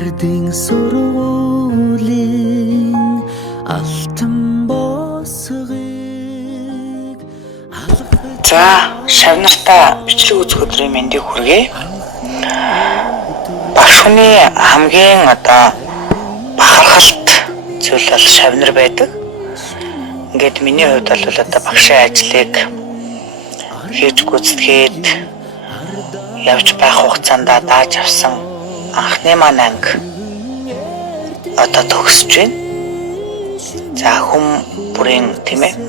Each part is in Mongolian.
ардын сургуулийн алтан босгыг За, шавнартаа бичлэг үзэх өдрийн мэндийг хүргэе. Багш хүний хамгийн бахархалт зүйл бол шавнар байдаг. Ингээд миний хувьд бол багшийн ажлыг хийж гүйцэтгээд явж байх хугацаанд дааж авсан анхны маань анги төгсөж байна. За хүм бүрийн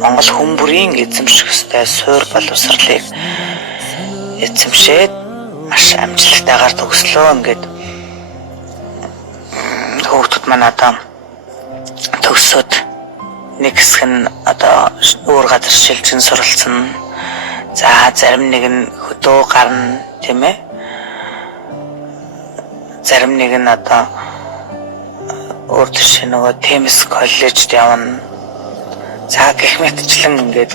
Монгол хүм бүрийн эзэмших ёстой суур боловсролыг эзэмшээд маш амжилттайгаар төгслөө. Ингээд хүүхдүүд маань төгсөөд нэг хэсэг нь өөр газар шилжин суралцсан. За зарим нэг нь хөдөө гарна, зарим нэг нь өөр жишээ нөгөө Темс коллежид явна. За гэх мэтчлэн ингээд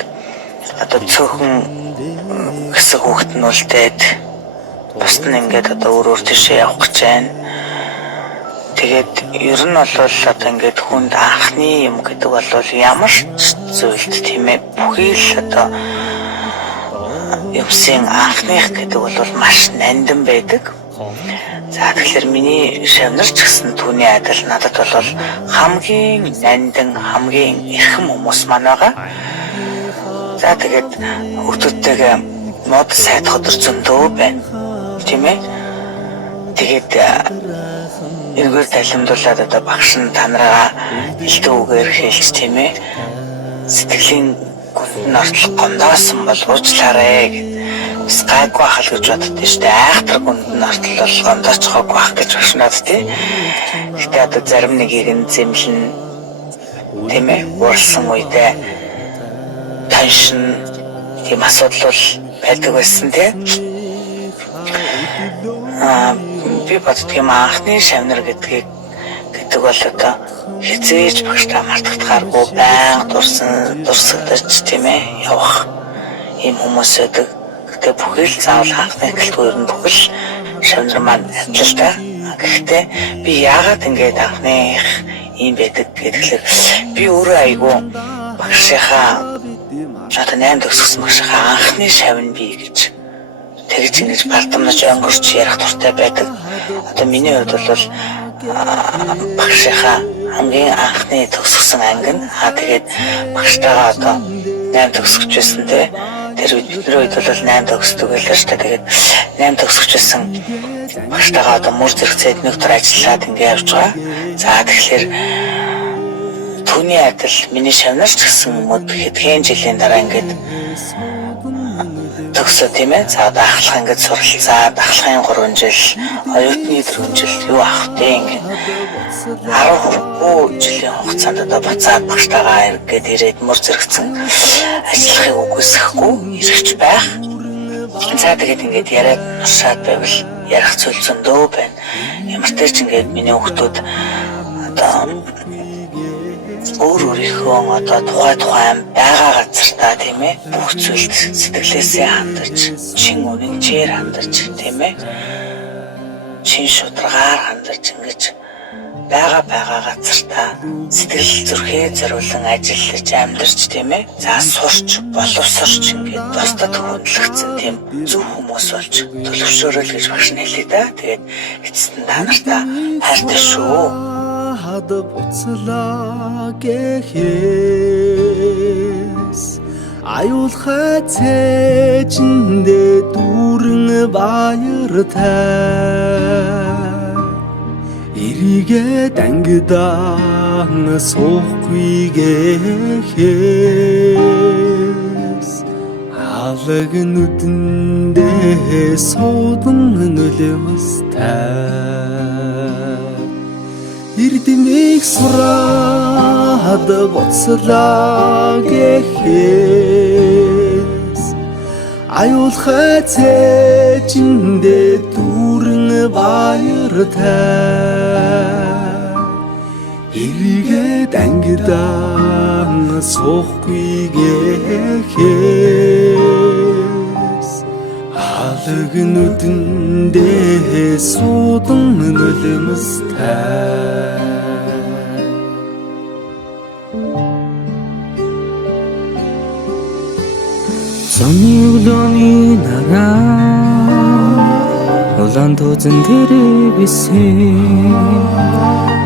цөөхөн хэсэг хүүхэд нь үлдээд бус нь ингээд өөр жишээ явах гэж байна. Тэгээд ер нь бол ингээд хүнд анхны юм гэдэг бол ямар ч зүйлд бүхий л юмсын анхных гэдэг бол маш нандин байдаг. За тэгэхээр миний шавнар ч гэсэн түүний адил надад бол хамгийн нандин, хамгийн эрхэм хүмүүс маань байгаа. За тэгээд хүүхдүүдтэйгээ мод сайдах өдөр зөндөө байна. Тэгээд эргээр талимдуулаад багш нь та нараа хэлдэг үгээр хэлж сэтгэлийн гүнд ортол гомдоосон бол уучлаарай гэд бас гайгүй ахал гэж боддоо шүү дээ. Айхтар гүнд ортол бол гомдооцохог байх гэж башнаад Гэтэ зарим нэгийг нь зэмлэн уурсан үедээ теншн асуудал байдаг байсан би боддог юм анхны шавнар гэдэг бол хизээж багштай мартагдахааргүй байнга дурсагдаж явах ийм хүмүүс байдаг. Гэтэ бүхэл заавал анхны гэлтгүй ер нь бүхэл шавнар маань адилтай. Гэхдээ би яагаад ингэж анхных ийм байдаг гэхээр би өөрөө айгүй багшийнхаа 8 төгссөн багшийнхаа анхны шавн би гэж тэгж бардамнаж өнгөрч ярих дуртай байдаг. Миний хувьд бол багшийнхаа хамгийн анхны төгссөн анги нь тэгээд багштайгаа 8 төгсөж байсан тэр бидний үед бол 8 төгсдөг байлаа шүү дээ. Тэгээд 8 төгсөж байсан багштайгаа мөр зэрэгцээд нэг төр ажиллаад ингэ явж байгаа. За тэгэхээр түүний адил миний шавнар ч гэсэн хэдхэн жилийн дараа ингээд төгсөө За ахлах ингээд суралцаад ахлахын 3 жил, оюутны 4 жил юу авах вэ ингээд 10 жилийн хугацаанд буцаад багштайгаа иргээд ирээд мөр зэрэгцэн ажиллахыг үгүйсэхгүй ирэх байх. За тэгээд ингээд яриад уршаад байвал ярих зүйл зөндөө байна. Ямар ч ч ингээд миний хүүхдүүд өөрийнхөө тухайн байгаа газартаа бүх зүйлд сэтгэлээсээ хандаж, чин үнэнчээр хандаж, чин шударгаар хандаж ингэж байгаа газартаа сэтгэл зүрхээ зориулан ажиллаж амьдарч за сурч боловсрч ингэж бусдад хүндлэгдсэн зөв хүмүүс болж төлөвшөөрөл гэж багш нь хэлээ да. Тэгээд эцэст нь та нартаа хайртай шүү. Буцлаа гэхээс аюулхай цээжиндээ дүүрэн баяртай эрийгээ дангидаан суухгүй гэхээс алаг нүдэндээ суудан нөлөөстэй Эрдэмийг сураад буцлаа гэхээс аюулхай цээжиндээ дүүрэн баяртай эрийгээ дангидаан суухгүй гэхээс алаг нүдэндээ суу дуудан нулимстай Зуны өглөөний нараа улаан тузан дээр бисээ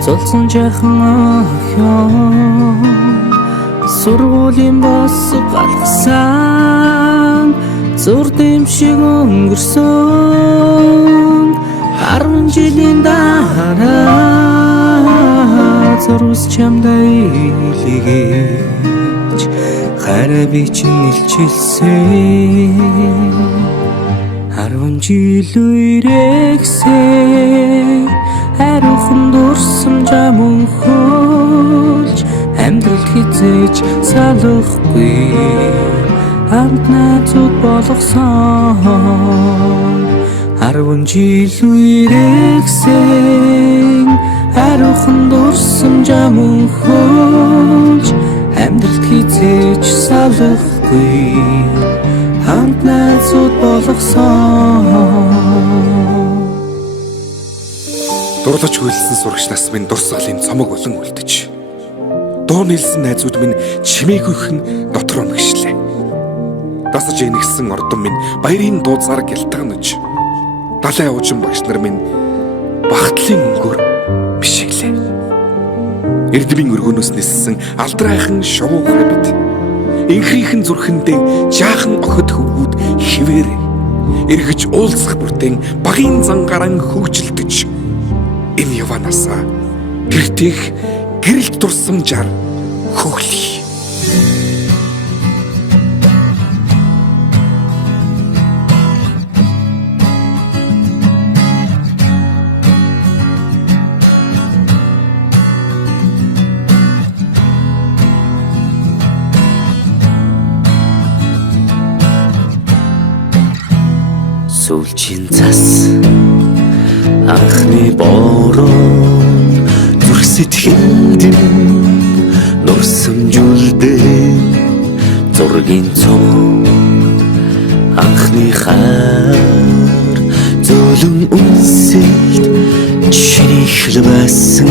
золсон жахан охин сургуулийн босго галгасан зур дэм шиг өнгөрсөн 10 жилийн дараа зурс чамдаа илгээж хараа би чинь илчилсэн 10 жил үрэгсээ хариухан дурсан жам өнхөлж амьдрал хизээж салахгүй хамт найзууд болгосон 10 жил үрэгсээ хариухан дурсан жам өнхөлж амьдрал хизээж салахгүй хамт найзууд болгосон Дурлаж хүлсэн сурагч нас минь дурсгалын цомог болон үлдэж дуу нийлсэн найзууд минь чимээгүйхэн дотроо мэгшлээ. Дасаж инэгсэн ордон минь баярын дууцаар гялтганаж далай уужин багш нар минь багтлын өнгөөр бишиглээ. Эрдмийн өргөнөөс ниссэн алдрайхан шувуу хавьд инхрийнхэн зүрхэндээ жаахан охид хөвгүүд хിവэрэ эргэж уулзах бүртэн багийн зангаран хөгжилдөж энэ яванасаа гэртэх гэрэлт дурсамжаар хөглөе. Сүүлчийн цас анхны бороо зүрх сэтгэлд нурсамжуулдээ зургийн цом анхны хаар зөөлөн үнсэлд чихэл байсан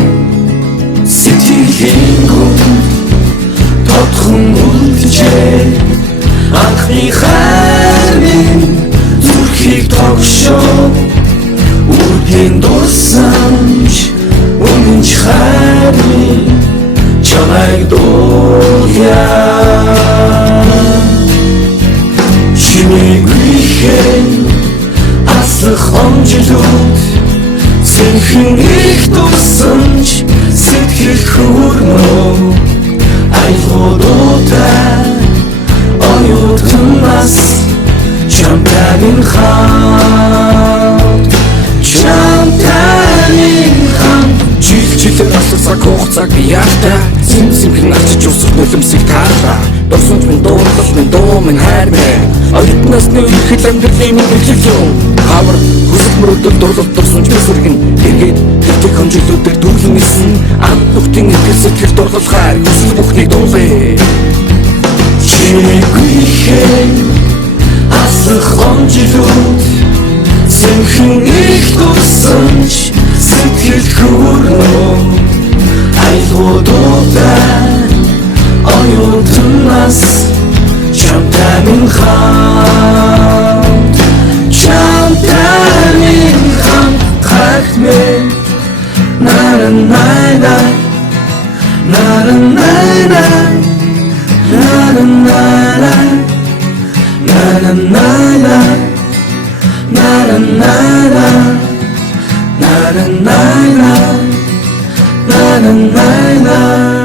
сэтгэлийн гүн тодхон үлджээ анхны хаар минь зүрхийг тогшоо үргийн дурсамж үнэн хайрын чамайг дуулъя чимээгүйхэн аслах омжилууд цэнхэн их дурсамж сэтгэл хүрнөө айлгуудтай оюутнаас Чамтанин хамт жилээр алсаг хугацааг яахта симсимхэн арчиж усах нулимсыг таалаа дурсамж минь дуурлал минь дуу минь хайр минь оюутнаас нэг ихэд амьдралын минь бичлээ хавар хүсэл мөрөдөл дурлал дурсамж мэсэргэн эргээд тэртэг хонжилүүдээр дүүрэн нисэн амт нүхтийн итгэл сэтгэл дурлал хайр хүсэл бүхнийг дуулъя чимээгүйхэн аслах омжилууд цэнхэн их дурсамж сэтгэл хүрнөө айлгуудтай оюутнаас чамтай минь хамт хахмэ наранайна наранайна наранайна Na-na-na-na, na-na-na-na, na-na-na-na, na-na-na-na.